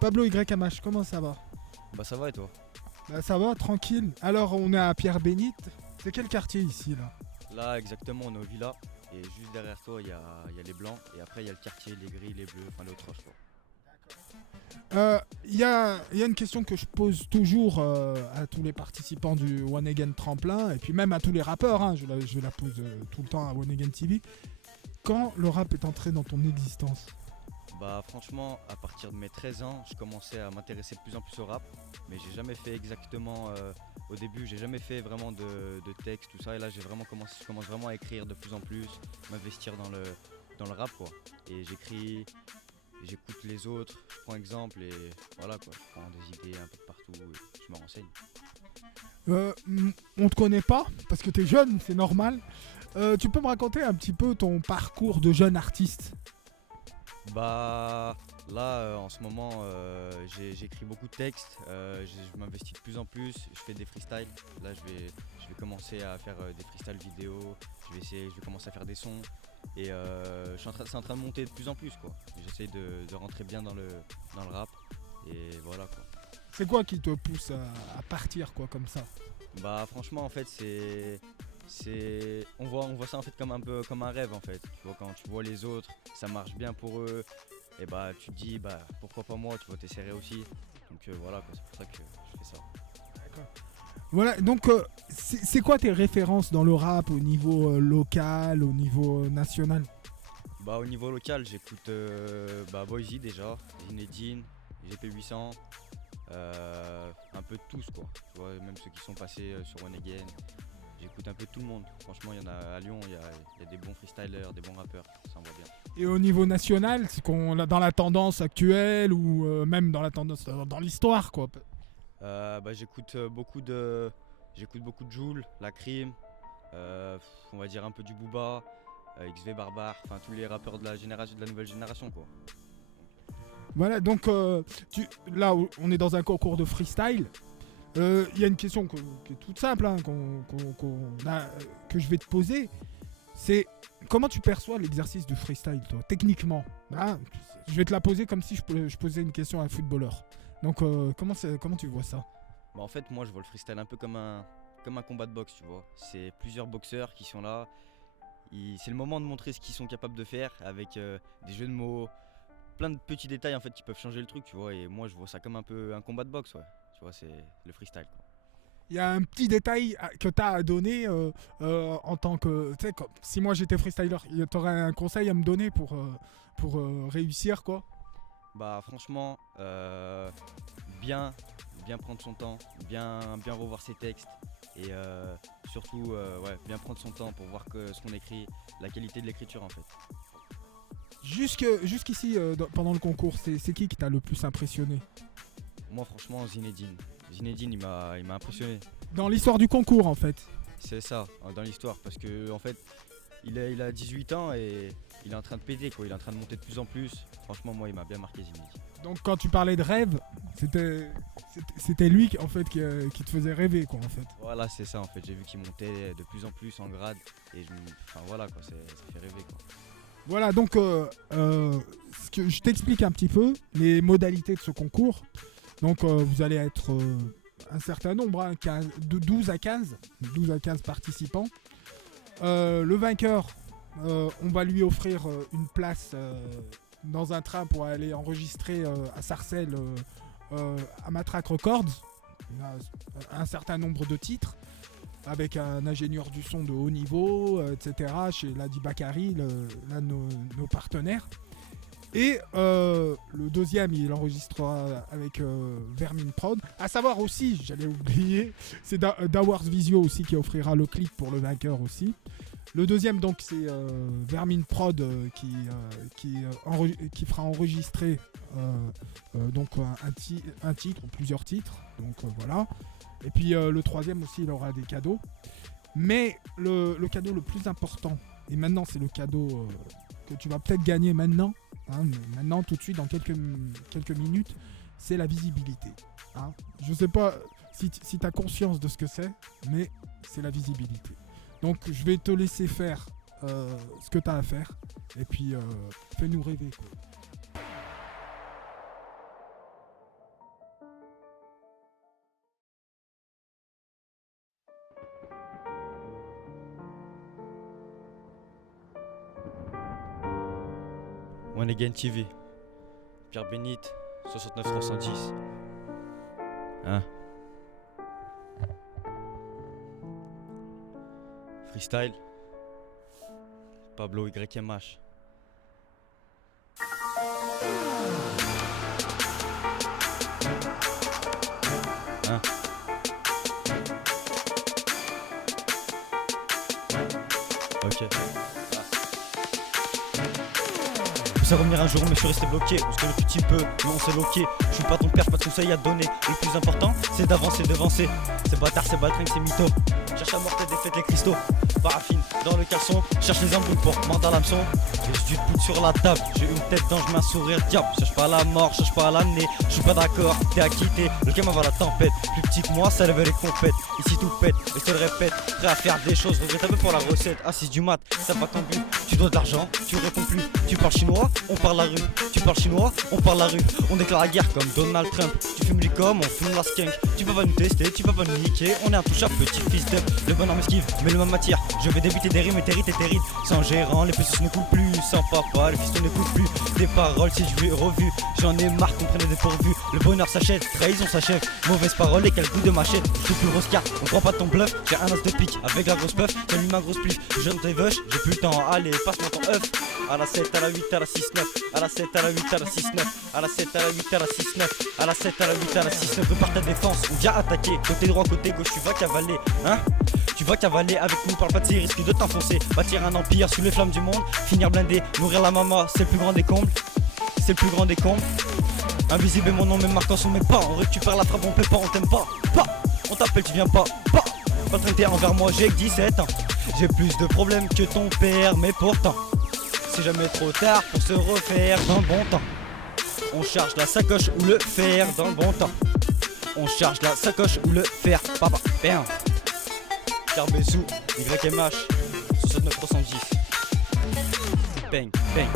Pablo YMH, comment ça va? Bah ça va et toi? Bah, ça va, tranquille. Alors on est à Pierre-Bénite. C'est quel quartier ici là? Là exactement on est au Villa et juste derrière toi il y a les blancs et après il y a le quartier, les gris, les bleus, enfin l'autre roche quoi. Il y a une question que je pose toujours à tous les participants du One Again Tremplin et puis même à tous les rappeurs, hein, je la pose tout le temps à One Again TV. Quand le rap est entré dans ton existence? Bah franchement à partir de mes 13 ans je commençais à m'intéresser de plus en plus au rap mais j'ai jamais fait exactement au début j'ai jamais fait vraiment de texte tout ça et là je commence vraiment à écrire de plus en plus, m'investir dans le rap quoi et j'écris. J'écoute les autres, je prends exemple et voilà quoi, je prends des idées un peu de partout et je me renseigne. On te connaît pas parce que t'es jeune, c'est normal. Tu peux me raconter un petit peu ton parcours de jeune artiste? Bah là en ce moment j'écris beaucoup de textes, je m'investis de plus en plus, je fais des freestyles. Là je vais commencer à faire des freestyles vidéo, je vais commencer à faire des sons et c'est en train de monter de plus en plus quoi. J'essaie de rentrer bien dans le rap et voilà quoi. C'est quoi qui te pousse à partir quoi comme ça? Bah franchement en fait on voit ça en fait comme un peu comme un rêve en fait. Tu vois quand tu vois les autres, ça marche bien pour eux et bah tu te dis bah pourquoi pas moi, tu vois t'essaierais aussi. Donc voilà quoi, c'est pour ça que je fais ça. Voilà, donc c'est quoi tes références dans le rap au niveau local, au niveau national? Bah au niveau local j'écoute bah Boyzy déjà, Zinedine, GP800, un peu de tous quoi. Tu vois même ceux qui sont passés sur One Again. J'écoute un peu tout le monde. Franchement, il y en a à Lyon, il y a des bons freestylers, des bons rappeurs. Ça envoie bien. Et au niveau national, c'est qu'on dans la tendance actuelle ou même dans la tendance dans l'histoire quoi. Bah, j'écoute beaucoup de Jul, La Crime, on va dire un peu du Booba, XV Barbare, enfin tous les rappeurs de la nouvelle génération quoi. Voilà, donc là on est dans un concours de freestyle. Il y a une question qui est toute simple, hein, que je vais te poser. C'est comment tu perçois l'exercice du freestyle, toi, techniquement, hein? Je vais te la poser comme si je posais une question à un footballeur. Donc, comment tu vois ça? Bah, en fait, moi je vois le freestyle un peu comme un combat de boxe, tu vois. C'est plusieurs boxeurs qui sont là. C'est le moment de montrer ce qu'ils sont capables de faire avec des jeux de mots, plein de petits détails en fait qui peuvent changer le truc, tu vois. Et moi je vois ça comme un peu un combat de boxe, ouais. Tu vois, c'est le freestyle quoi. Il y a un petit détail que tu as à donner en tant que. Tu sais, si moi j'étais freestyler, tu aurais un conseil à me donner pour réussir, quoi? Bah franchement, bien, bien prendre son temps, bien revoir ses textes et surtout ouais, bien prendre son temps pour voir ce qu'on écrit, la qualité de l'écriture en fait. Jusqu'ici, pendant le concours, c'est qui t'a le plus impressionné? Moi franchement Zinedine, il m'a impressionné. Dans l'histoire du concours, en fait. C'est ça, dans l'histoire, parce que en fait il a 18 ans et il est en train de péter quoi, il est en train de monter de plus en plus. Franchement moi il m'a bien marqué Zinedine. Donc, quand tu parlais de rêve, c'était lui en fait qui te faisait rêver, quoi, en fait. Voilà c'est ça en fait, j'ai vu qu'il montait de plus en plus en grade et enfin voilà quoi, ça fait rêver quoi. Voilà, donc je t'explique un petit peu les modalités de ce concours. Donc vous allez être un certain nombre, hein, de 12 à 15 participants. Le vainqueur, on va lui offrir une place dans un train pour aller enregistrer à Sarcelles à Matraque Records un certain nombre de titres avec un ingénieur du son de haut niveau, etc. chez Ladi Bakari, l'un de nos partenaires. Et le deuxième, il enregistrera avec Vermin Prod. À savoir aussi, j'allais oublier, c'est Dawars Visio aussi qui offrira le clip pour le vainqueur aussi. Le deuxième, donc, c'est Vermin Prod qui fera enregistrer donc un titre ou plusieurs titres. Donc voilà. Et puis le troisième aussi, il aura des cadeaux. Mais le cadeau le plus important, et maintenant c'est le cadeau que tu vas peut-être gagner maintenant, hein, maintenant tout de suite dans quelques minutes, c'est la visibilité. Hein. Je sais pas si tu as conscience de ce que c'est, mais c'est la visibilité. Donc je vais te laisser faire ce que tu as à faire, et puis fais-nous rêver, quoi. One Again TV. Pierre Bénite, 69 310. Hein? Freestyle. Pablo YMH. Hein? Ok. Ça va venir un jour mais je suis resté bloqué. On se connaît un petit peu, mais on s'est loqué. Je suis pas ton père, pas de conseils à te donner. Le plus important c'est d'avancer, devancer. C'est bâtard, c'est baltringue, c'est mytho. Cherche à morter, défaite les cristaux. Paraffine dans le caleçon. Cherche les embouts pour mordre à l'hameçon. Et je te poudre sur la table. J'ai une tête d'ange, mais un sourire diable. Cherche pas la mort, cherche pas l'année. Je suis pas d'accord, t'es acquitté. Le game va la tempête. Plus petit que moi, ça lève les compètes. Ici tout pète, et je te le répète. Prêt à faire des choses, regrettable pour la recette. Assise du mat, ça va ton but. Tu dois de l'argent, tu réponds plus. Tu parles chinois, on parle la rue. Tu parles chinois, on parle la rue. On déclare la guerre comme Donald Trump. Tu fumes l'icom, on fume la skunk. Tu peux pas nous tester, tu peux pas nous niquer. On est intouchable, petit fils d'up. Le bonhomme esquive, mais le même matière. Je vais débuter des rimes et territes et terribles. Sans gérant, les pesos ne coulent plus. Sans papa, les fistons n'écoutent plus. Des paroles, si je vais revu. J'en ai marre qu'on prenne des dépourvus. Le bonheur s'achète, trahison s'achève. Mauvaise parole et quel goût de machette. Je plus grosse carte, on prend pas ton bluff. J'ai un as de pique avec la grosse puff. J'allume ma grosse pluie, je ne t'éveuche. J'ai plus le temps, allez, passe-moi ton œuf. À la 7, à la 8, à la 6, 9. À la 7, à la 8, à la 6, 9. À la 7, à la 8, à la 6, 9. À la 7, à la 8, à la 6, 9. Prépare ta défense, on vient attaquer. Côté droit, côté gauche, tu vas cavaler. Hein? Tu vas cavaler avec nous, parle pas de ces risques de t'enfoncer. Bâtir un empire sous les flammes du monde. Finir blindé, nourrir la maman, c'est le plus grand des combles. C'est le plus grand des combles. Invisible est mon nom, même marquant sont mes pas. On récupère la frappe, on plaît pas, on t'aime pas. Pas, on t'appelle, tu viens pas. Pas, pas traiter envers moi, j'ai que 17 ans. J'ai plus de problèmes que ton père, mais pourtant, c'est jamais trop tard pour se refaire dans le bon temps. On charge la sacoche ou le fer dans le bon temps. On charge la sacoche ou le fer, papa, bam. Carbezou, YMH, 69 310. Bang, bang.